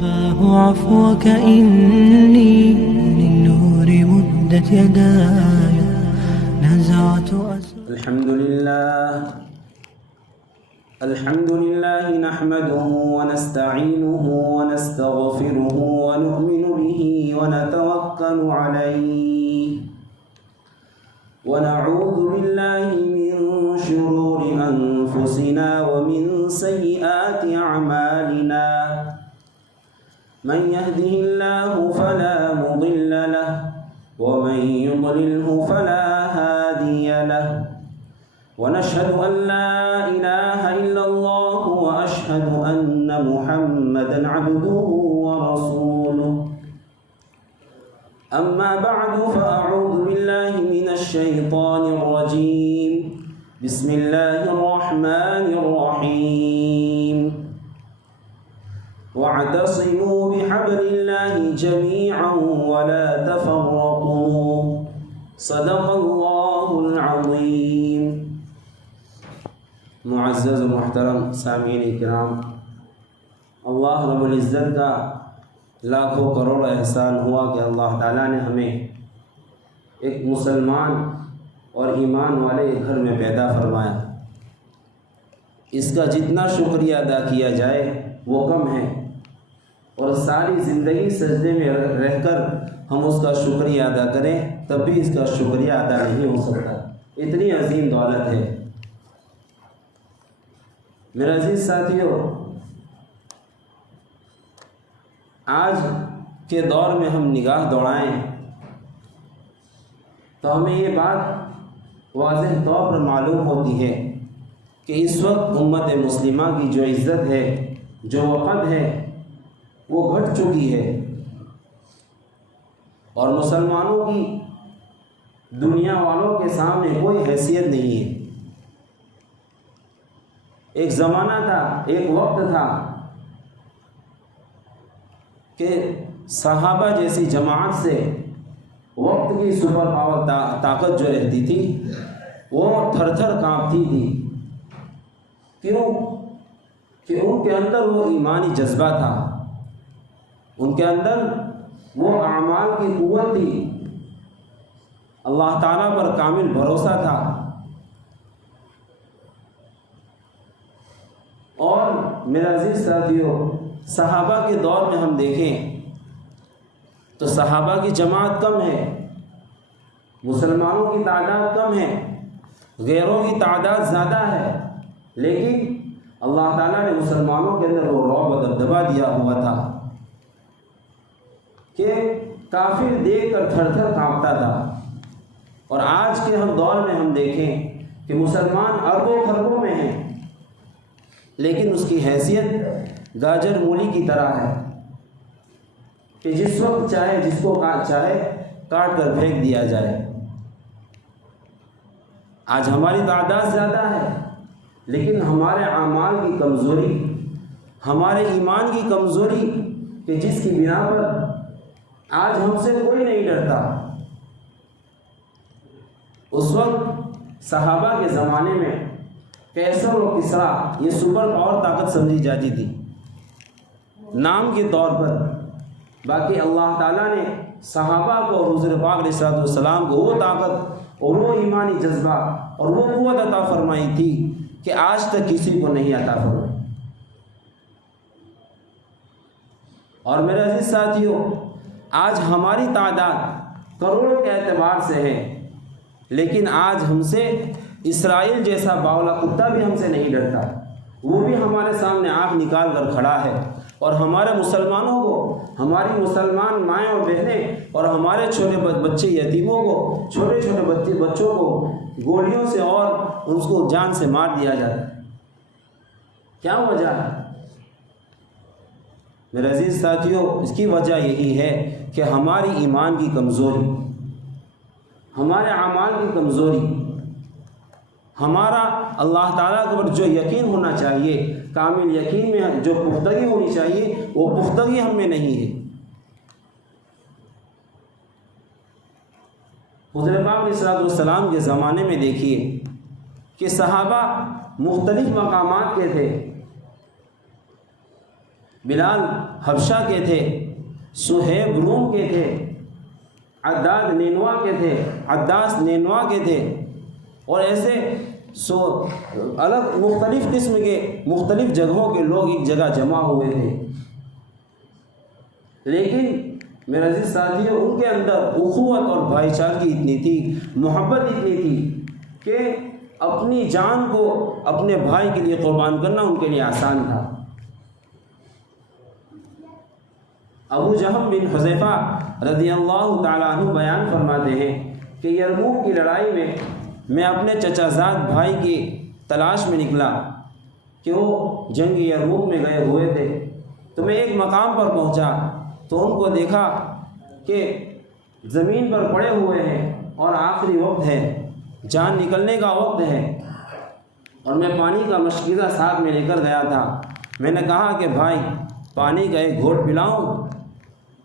رباه عفوك إني للنور مدت يداي نزعت الحمد لله نحمده ونستعينه ونستغفره ونؤمن به ونتوكل عليه ونعوذ بالله من شرور أنفسنا ومن سيئات أعمالنا من يهده الله فلا مضل له ومن يضلله فلا هادي له ونشهد أن لا إله إلا الله وأشهد أن محمدا عبده ورسوله أما بعد فأعوذ بالله من الشيطان الرجيم بسم الله الرحمن الرحيم واعتصموا بحبل الله جميعا ولا تفرقوا صدق الله العظيم معزز و محترم سامعین کرام، اللہ رب العزت کا لاکھوں کروڑ احسان ہوا کہ اللہ تعالیٰ نے ہمیں ایک مسلمان اور ایمان والے گھر میں پیدا فرمایا۔ اس کا جتنا شکریہ ادا کیا جائے وہ کم ہے، اور ساری زندگی سجدے میں رہ کر ہم اس کا شکریہ ادا کریں تب بھی اس کا شکریہ ادا نہیں ہو سکتا، اتنی عظیم دولت ہے۔ میرے عزیز ساتھیوں، آج کے دور میں ہم نگاہ دوڑائیں تو ہمیں یہ بات واضح طور پر معلوم ہوتی ہے کہ اس وقت امت مسلمہ کی جو عزت ہے، جو وقت ہے، وہ گھٹ چکی ہے، اور مسلمانوں کی دنیا والوں کے سامنے کوئی حیثیت نہیں ہے۔ ایک زمانہ تھا، ایک وقت تھا کہ صحابہ جیسی جماعت سے وقت کی سپر پاور طاقت جو رہتی تھی وہ تھر تھر کانپتی تھی۔ کیوں؟ کہ ان کے اندر وہ ایمانی جذبہ تھا، ان کے اندر وہ اعمال کی قوت تھی، اللہ تعالیٰ پر کامل بھروسہ تھا۔ اور میرا عزیز ساتھیوں، صحابہ کے دور میں ہم دیکھیں تو صحابہ کی جماعت کم ہے، مسلمانوں کی تعداد کم ہے، غیروں کی تعداد زیادہ ہے، لیکن اللہ تعالیٰ نے مسلمانوں کے اندر وہ رعب و دبدبہ دیا ہوا تھا کہ کافر دیکھ کر تھر تھر کانپتا تھا۔ اور آج کے ہم دور میں ہم دیکھیں کہ مسلمان اربوں خربوں میں ہیں، لیکن اس کی حیثیت گاجر مولی کی طرح ہے کہ جس وقت چاہے جس کو چاہے کاٹ کر پھینک دیا جائے۔ آج ہماری تعداد زیادہ ہے، لیکن ہمارے اعمال کی کمزوری، ہمارے ایمان کی کمزوری کہ جس کی بنا پر آج ہم سے کوئی نہیں ڈرتا۔ اس وقت صحابہ کے زمانے میں کیسر و کسریٰ یہ سپر پاور طاقت سمجھی جاتی تھی نام کے طور پر، باقی اللہ تعالیٰ نے صحابہ کو اور حضور پاک علیہ السلام کو وہ طاقت اور وہ ایمانی جذبہ اور وہ قوت عطا فرمائی تھی کہ آج تک کسی کو نہیں عطا فرمائی۔ اور میرے عزیز ساتھیوں، آج ہماری تعداد کروڑوں کے اعتبار سے ہے، لیکن آج ہم سے اسرائیل جیسا باولا کتا بھی ہم سے نہیں ڈرتا، وہ بھی ہمارے سامنے آنکھ نکال کر کھڑا ہے، اور ہمارے مسلمانوں کو، ہماری مسلمان مائیں اور بہنیں اور ہمارے چھوٹے بچے یتیموں کو، چھوٹے چھوٹے بچوں کو گولیوں سے اور اس کو جان سے مار دیا جاتا ہے۔ کیا وجہ ہے؟ میرے عزیز ساتھیوں، اس کی وجہ یہی ہے کہ ہماری ایمان کی کمزوری، ہمارے اعمال کی کمزوری، ہمارا اللہ تعالیٰ کے اوپر جو یقین ہونا چاہیے، کامل یقین میں جو پختگی ہونی چاہیے، وہ پختگی ہم میں نہیں ہے۔ حضور پاک علیہ السلام کے زمانے میں دیکھیے کہ صحابہ مختلف مقامات کے تھے، بلال حبشہ کے تھے، صہیب روم کے تھے، عداد نینوا کے تھے، عداس نینوا کے تھے، اور ایسے الگ مختلف قسم کے مختلف جگہوں کے لوگ ایک جگہ جمع ہوئے تھے۔ لیکن میرے عزیز ساتھیوں، ان کے اندر اخوت اور بھائی چارگی اتنی تھی، محبت اتنی تھی کہ اپنی جان کو اپنے بھائی کے لیے قربان کرنا ان کے لیے آسان تھا۔ ابو جہم بن حذیفہ رضی اللہ تعالیٰ عنہ بیان فرماتے ہیں کہ یرموک کی لڑائی میں اپنے چچا زاد بھائی کی تلاش میں نکلا کہ وہ جنگ یرموک میں گئے ہوئے تھے، تو میں ایک مقام پر پہنچا تو ان کو دیکھا کہ زمین پر پڑے ہوئے ہیں اور آخری وقت ہے، جان نکلنے کا وقت ہے، اور میں پانی کا مشکیزہ ساتھ میں لے کر گیا تھا۔ میں نے کہا کہ بھائی پانی کا ایک گھونٹ پلاؤں؟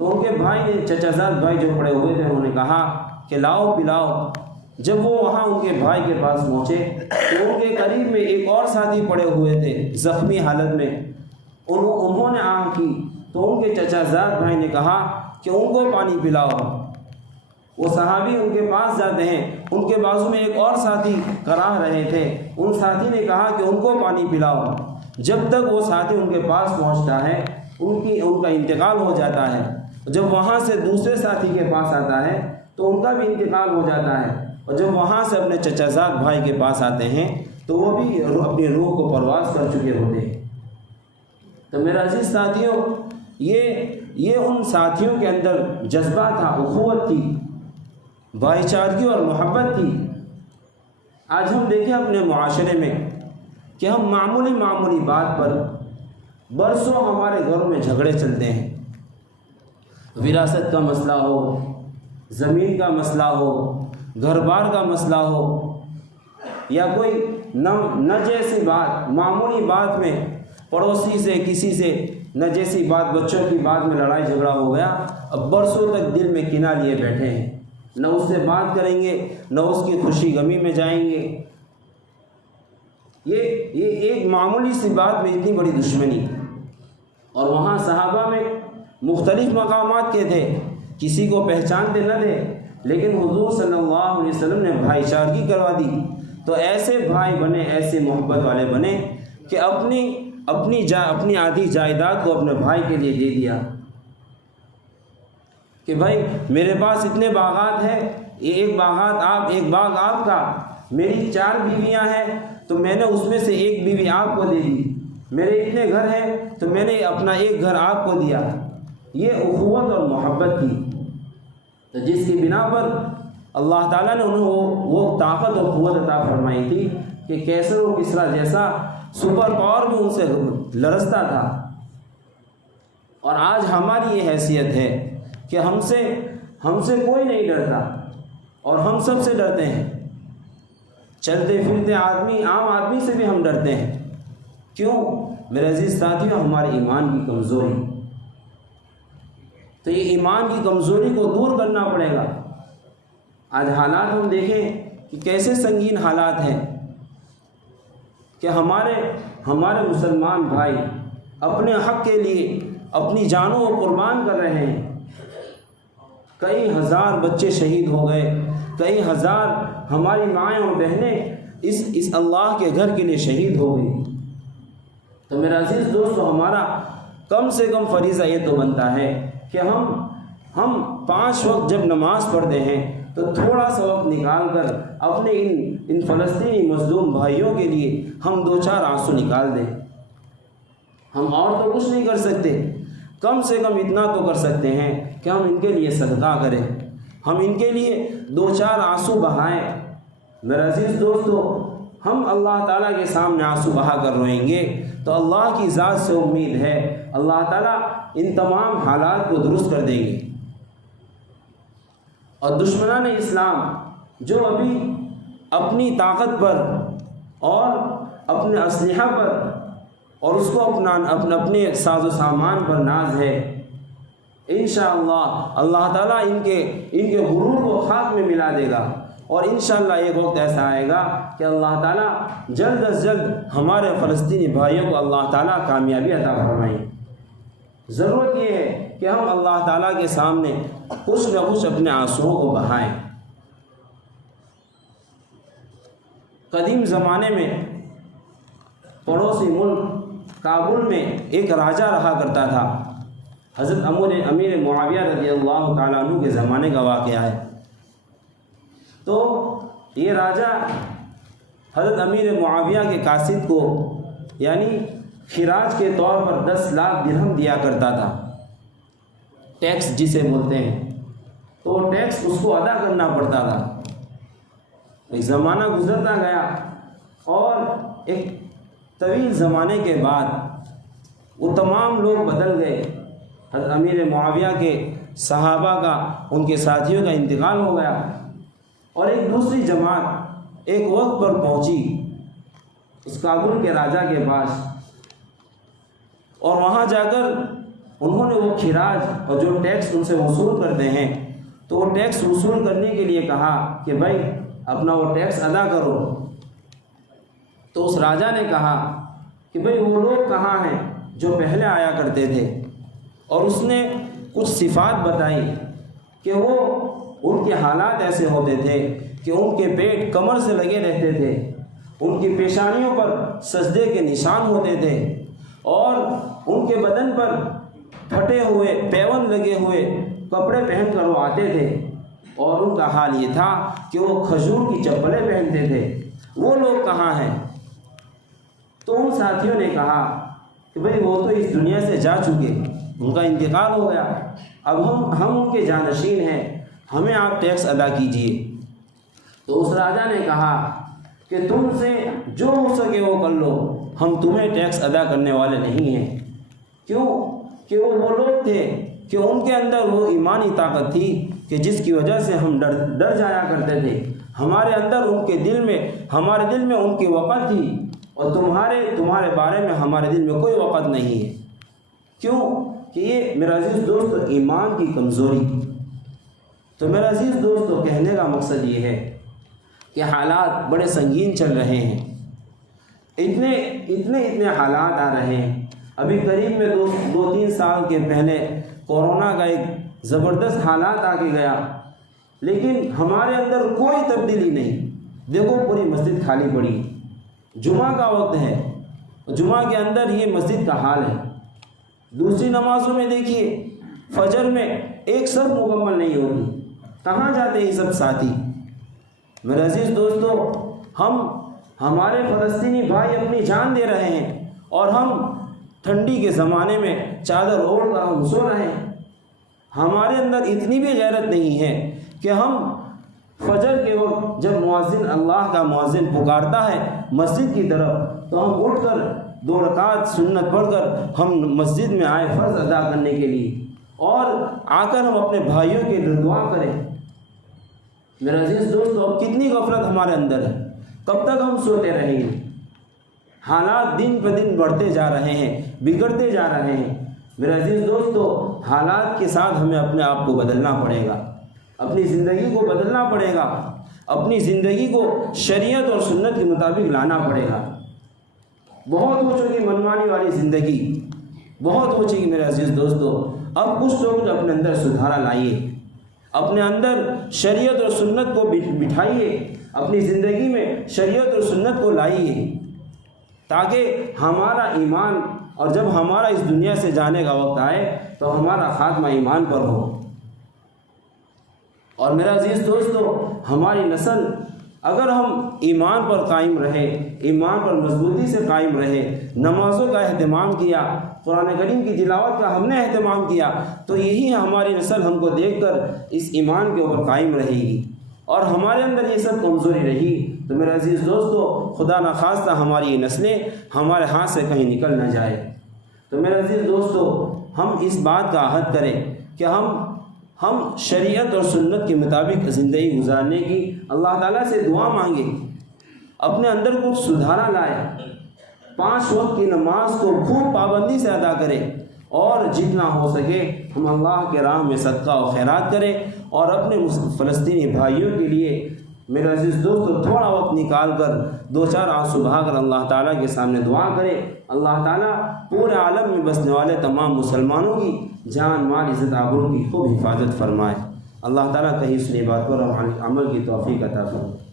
تو ان کے بھائی نے، چچا زاد بھائی جو پڑے ہوئے تھے، انہوں نے کہا کہ لاؤ پلاؤ۔ جب وہ وہاں ان کے بھائی کے پاس پہنچے تو ان کے قریب میں ایک اور ساتھی پڑے ہوئے تھے زخمی حالت میں، انہوں نے آہ کی تو ان کے چچا زاد بھائی نے کہا کہ ان کو پانی پلاؤ۔ وہ صحابی ان کے پاس جاتے ہیں، ان کے بازو میں ایک اور ساتھی کراہ رہے تھے، ان ساتھی نے کہا کہ ان کو پانی پلاؤ۔ جب تک وہ ساتھی ان کے پاس پہنچتا ہے ان کا انتقال ہو جاتا ہے، جب وہاں سے دوسرے ساتھی کے پاس آتا ہے تو ان کا بھی انتقال ہو جاتا ہے، اور جب وہاں سے اپنے چچا زاد بھائی کے پاس آتے ہیں تو وہ بھی اپنی روح کو پرواز کر چکے ہوتے ہیں۔ تو میرا عزیز ساتھیوں، یہ ان ساتھیوں کے اندر جذبہ تھا، اخوت تھی، بھائی چارگی اور محبت تھی۔ آج ہم دیکھیں اپنے معاشرے میں کہ ہم معمولی بات پر برسوں ہمارے گھروں میں جھگڑے چلتے ہیں، وراثت کا مسئلہ ہو، زمین کا مسئلہ ہو، گھر بار کا مسئلہ ہو، یا کوئی نہ جیسی بات، معمولی بات میں پڑوسی سے، کسی سے نہ جیسی بات، بچوں کی بات میں لڑائی جھگڑا ہو گیا، اب برسوں تک دل میں کینہ لیے بیٹھے ہیں، نہ اس سے بات کریں گے، نہ اس کی خوشی غمی میں جائیں گے۔ یہ ایک معمولی سی بات میں اتنی بڑی دشمنی۔ اور وہاں صحابہ میں مختلف مقامات کے تھے، کسی کو پہچانتے نہ تھے، لیکن حضور صلی اللہ علیہ وسلم نے بھائی چارگی کروا دی، تو ایسے بھائی بنے، ایسے محبت والے بنے کہ اپنی آدھی جائیداد کو اپنے بھائی کے لیے دے دیا کہ بھائی میرے پاس اتنے باغات ہیں، ایک باغ آپ کا، میری 4 بیویاں ہیں تو میں نے اس میں سے ایک بیوی آپ کو دے دی، میرے اتنے گھر ہیں تو میں نے اپنا ایک گھر آپ کو دیا۔ یہ اخوت اور محبت تھی، تو جس کی بنا پر اللہ تعالیٰ نے انہیں وہ طاقت اور قوت عطا فرمائی تھی کہ کیسر و کسریٰ جیسا سپر پاور بھی ان سے لرزتا تھا۔ اور آج ہماری یہ حیثیت ہے کہ ہم سے کوئی نہیں ڈرتا، اور ہم سب سے ڈرتے ہیں، چلتے پھرتے عام آدمی سے بھی ہم ڈرتے ہیں۔ کیوں؟ میرے عزیز ساتھیوں، ہمارے ایمان کی کمزوری۔ تو یہ ایمان کی کمزوری کو دور کرنا پڑے گا۔ آج حالات ہم دیکھیں کہ کیسے سنگین حالات ہیں کہ ہمارے مسلمان بھائی اپنے حق کے لیے اپنی جانوں کو قربان کر رہے ہیں۔ کئی ہزار بچے شہید ہو گئے، کئی ہزار ہماری مائیں اور بہنیں اس اللہ کے گھر کے لیے شہید ہو گئی۔ تو میرا عزیز دوستو، ہمارا کم سے کم فریضہ یہ تو بنتا ہے کہ ہم 5 وقت جب نماز پڑھتے ہیں تو تھوڑا سا وقت نکال کر اپنے ان فلسطینی مظلوم بھائیوں کے لیے ہم 2-4 آنسو نکال دیں۔ ہم اور تو کچھ نہیں کر سکتے، کم سے کم اتنا تو کر سکتے ہیں کہ ہم ان کے لیے صدقہ کریں، ہم ان کے لیے 2-4 آنسو بہائیں۔ میرا عزیز دوستو، ہم اللہ تعالیٰ کے سامنے آنسو بہا کر روئیں گے تو اللہ کی ذات سے امید ہے اللہ تعالیٰ ان تمام حالات کو درست کر دیں گے۔ اور دشمنان اسلام جو ابھی اپنی طاقت پر اور اپنے اسلحہ پر اور اس کو اپنے ساز و سامان پر ناز ہے، انشاءاللہ اللہ تعالیٰ ان کے غرور کو خاک میں ملا دے گا، اور انشاءاللہ ایک وقت ایسا آئے گا کہ اللہ تعالیٰ جلد از جلد ہمارے فلسطینی بھائیوں کو اللہ تعالیٰ کامیابی عطا فرمائیں۔ ضرورت یہ ہے کہ ہم اللہ تعالیٰ کے سامنے کچھ نہ کچھ اپنے آنسوؤں کو بہائیں۔ قدیم زمانے میں پڑوسی ملک کابل میں ایک راجہ رہا کرتا تھا۔ حضرت امیر معاویہ رضی اللہ تعالیٰ عنہ کے زمانے کا واقعہ ہے۔ تو یہ راجہ حضرت امیر معاویہ کے قاصد کو یعنی خراج کے طور پر 10 لاکھ درہم دیا کرتا تھا، ٹیکس جسے بولتے ہیں، تو وہ ٹیکس اس کو ادا کرنا پڑتا تھا۔ ایک زمانہ گزرتا گیا اور ایک طویل زمانے کے بعد وہ تمام لوگ بدل گئے۔ حضرت امیر معاویہ کے صحابہ کا، ان کے ساتھیوں کا انتقال ہو گیا، اور ایک دوسری جماعت ایک وقت پر پہنچی اس کابل کے راجہ کے پاس، اور وہاں جا کر انہوں نے وہ خراج اور جو ٹیکس ان سے وصول کرتے ہیں تو وہ ٹیکس وصول کرنے کے لیے کہا کہ بھائی اپنا وہ ٹیکس ادا کرو۔ تو اس راجہ نے کہا کہ بھائی وہ لوگ کہاں ہیں جو پہلے آیا کرتے تھے، اور اس نے کچھ صفات بتائی کہ وہ ان کے حالات ایسے ہوتے تھے کہ ان کے پیٹ کمر سے لگے رہتے تھے، ان کی پیشانیوں پر سجدے کے نشان ہوتے تھے، اور ان کے بدن پر پھٹے ہوئے پیون لگے ہوئے کپڑے پہن کر وہ آتے تھے، اور ان کا حال یہ تھا کہ وہ کھجور کی چپلیں پہنتے تھے۔ وہ لوگ کہاں ہیں؟ تو ان ساتھیوں نے کہا کہ بھئی وہ تو اس دنیا سے جا چکے، ان کا انتقال ہو گیا، اب ہم ان کے جانشین ہیں، ہمیں آپ ٹیکس ادا کیجئے۔ تو اس راجہ نے کہا کہ تم سے جو ہو سکے وہ کر لو، ہم تمہیں ٹیکس ادا کرنے والے نہیں ہیں۔ کیوں؟ کہ وہ لوگ تھے کہ ان کے اندر وہ ایمانی طاقت تھی کہ جس کی وجہ سے ہم ڈر جایا کرتے تھے، ہمارے اندر ہمارے دل میں ان کی وقت تھی، اور تمہارے بارے میں ہمارے دل میں کوئی وقت نہیں ہے۔ کیوں؟ کہ یہ میرا عزیز دوست ایمان کی کمزوری۔ تو میرا عزیز دوستو کہنے کا مقصد یہ ہے کہ حالات بڑے سنگین چل رہے ہیں، اتنے حالات آ رہے ہیں۔ ابھی قریب میں 2-3 سال کے پہلے کورونا کا ایک زبردست حالات آ کے گیا، لیکن ہمارے اندر کوئی تبدیلی نہیں۔ دیکھو پوری مسجد خالی پڑی، جمعہ کا وقت ہے، جمعہ کے اندر یہ مسجد کا حال ہے۔ دوسری نمازوں میں دیکھیے، فجر میں ایک صف مکمل نہیں ہوتی، کہاں جاتے ہیں یہ سب ساتھی؟ میرے عزیز دوستو، ہمارے فلسطینی بھائی اپنی جان دے رہے ہیں، اور ہم ٹھنڈی کے زمانے میں چادر اوڑھ کر ہم سو رہے ہیں۔ ہمارے اندر اتنی بھی غیرت نہیں ہے کہ ہم فجر کے وقت جب مؤذن اللہ کا مؤذن پکارتا ہے مسجد کی طرف، تو ہم اٹھ کر 2 رکعت سنت پڑھ کر ہم مسجد میں آئے فرض ادا کرنے کے لیے، اور آ کر ہم اپنے بھائیوں کے لیے دعا کریں۔ میرا عزیز دوستو، اب کتنی غفلت ہمارے اندر ہے، کب تک ہم سوتے رہیں گے؟ حالات دن پہ دن بڑھتے جا رہے ہیں، بگڑتے جا رہے ہیں۔ میرا عزیز دوستو، حالات کے ساتھ ہمیں اپنے آپ کو بدلنا پڑے گا، اپنی زندگی کو بدلنا پڑے گا، اپنی زندگی کو شریعت اور سنت کے مطابق لانا پڑے گا۔ بہت ہو چکی منمانی والی زندگی، بہت ہو چکی میرے عزیز دوستو۔ اب کچھ لوگ اپنے اندر سدھارا لائیے، اپنے اندر شریعت اور سنت کو بٹھائیے، اپنی زندگی میں شریعت اور سنت کو لائیے، تاکہ ہمارا ایمان، اور جب ہمارا اس دنیا سے جانے کا وقت آئے تو ہمارا خاتمہ ایمان پر ہو۔ اور میرا عزیز دوستو، ہماری نسل اگر ہم ایمان پر قائم رہے، ایمان پر مضبوطی سے قائم رہے، نمازوں کا اہتمام کیا، قرآن کریم کی تلاوت کا ہم نے اہتمام کیا، تو یہی ہماری نسل ہم کو دیکھ کر اس ایمان کے اوپر قائم رہے گی۔ اور ہمارے اندر یہ سب کمزوری رہی تو میرے عزیز دوستو، خدا نخواستہ ہماری یہ نسلیں ہمارے ہاتھ سے کہیں نکل نہ جائے۔ تو میرے عزیز دوستو، ہم اس بات کا عہد کریں کہ ہم شریعت اور سنت کے مطابق زندگی گزارنے کی اللہ تعالیٰ سے دعا مانگیں، اپنے اندر کچھ سدھارا لائیں، 5 وقت کی نماز کو خوب پابندی سے ادا کریں، اور جتنا ہو سکے ہم اللہ کے راہ میں صدقہ و خیرات کریں، اور اپنے فلسطینی بھائیوں کے لیے میرے عزیز دوستو تھوڑا وقت نکال کر 2-4 آنسو بہا کر اللہ تعالیٰ کے سامنے دعا کرے، اللہ تعالیٰ پورے عالم میں بسنے والے تمام مسلمانوں کی جان مال عزت آبرو کی خوب حفاظت فرمائے۔ اللہ تعالیٰ کہیں سنی بات پر عمل کی توفیق عطا فرمائے۔